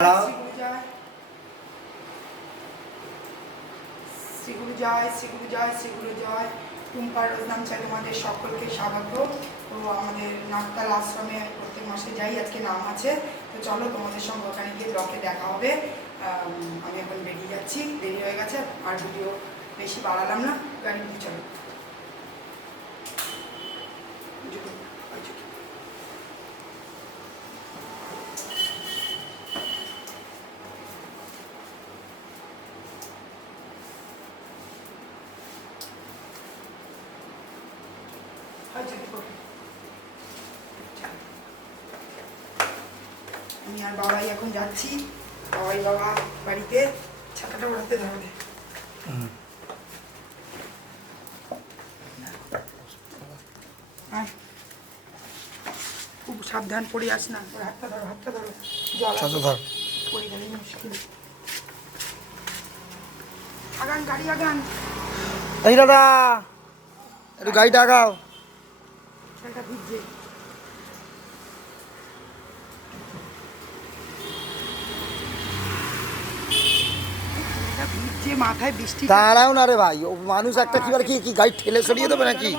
শ্রীগুরু জয়, শ্রীগুরু জয়, শ্রীগুরু জয়। টুম্পার রোজনাম চাই তোমাদের সকলকে স্বাগত। তো আমাদের নাকতাল আশ্রমে প্রত্যেক মাসে যাই, আজকে নাম আছে। তো চলো তোমাদের সঙ্গে ওখানে গিয়ে ব্লকে দেখা হবে। আমি এখন বেরিয়ে যাচ্ছি, দেরি হয়ে গেছে, আর ভিডিও বেশি বাড়ালাম না, গাড়ি নিয়ে চলো। আমি আর বাবাই এখন যাচ্ছি, বাবা বাড়িতে ছাতাটা ওড়াতে ধরবে। খুব সাবধান, পড়ে আস না। হাতটা ধরো, হাতটা ধরো, জল পড়ে গেলে মুশকিল। আগান, গাড়ি আগান। এই দাদা একটু গাড়িটা আগাও। ছেলেটা ভিজছে। ভিজছে, মাথায় বৃষ্টি। দাঁড়াও না রে ভাই, ও মানুষ একটা কি বলে কি গাড়ি ঠেলে সরিয়ে দেবে নাকি?